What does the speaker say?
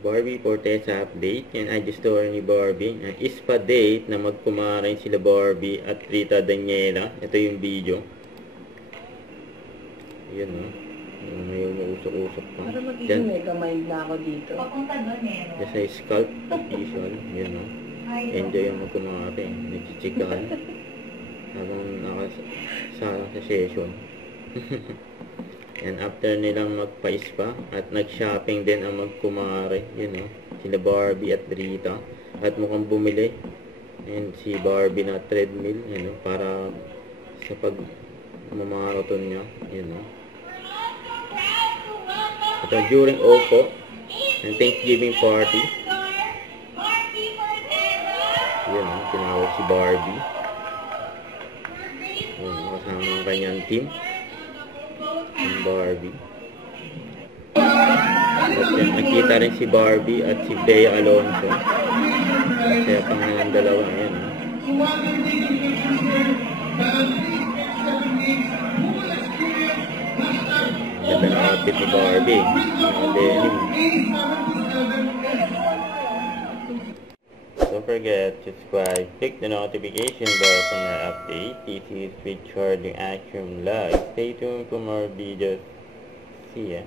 Barbie Fortesa update. Yan ay story ni Barbie. Ispa date na magkumain sila Barbie at Rita Daniela. Ito yung video. Yan o. May umuusok-usok pa. Para magiging mega mind na ako dito. Papunta doon eh. Kasi scalp visual. Yan o. Enjoy ang magkumain. Nagchichikahan. Habang nakasalang sa session. And after nilang magpa-spa at nag-shopping din ang magkumare, yun o, sila Barbie at Rita. At mukhang bumili. And si Barbie na treadmill, yun o, para sa pag-marathon niya, yun o. At during Opo and Thanksgiving party, yun o, tinawag si Barbie. Yun o, kasama ang kanyang team. Yung Barbie. At yan, nakita rin si Barbie at si Bea Alonso. Kaya pang ng dalawa yan. Ganda ng outfit ni Barbie. Denim. Don't forget to subscribe, click the notification bell for more updates. This is Richard the Action Live. Stay tuned for more videos. See ya.